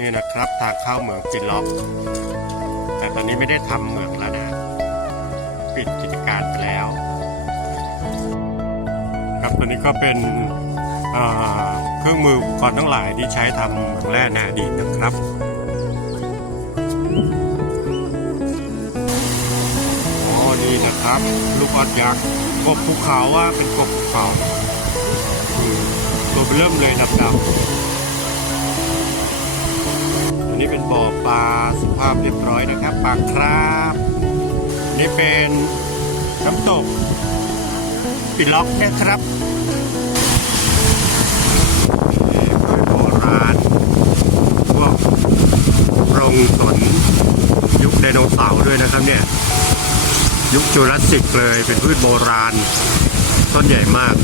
นี่นะครับทางเข้าเมืองปิดล็อกแต่ตอนนี้ไม่ได้ทำเมืองแล้วนะ ปิดกิจการไปแล้ว ครับตัวนี้ก็เป็นเครื่องมืออุปกรณ์ทั้งหลายที่ใช้ทำเหมืองแร่นอดีนะครับอ๋อนี่นะครับ ลูกออดยักษ์กบภูเขาว่าเป็นกบภูเขาตัวเริ่มเลยดำๆันนี้เป็นบ่อปลาสุภาพเรียบร้อยนะครับปลาครับ นี่เป็นน้ำตกปิดล็อกนะครับโบราณพวกโรงสนยุคไดโนเสาร์ด้วยนะครับเนี่ย ยุคจูราสสิกเลยเป็นพืชโบราณ ต้นใหญ่มาก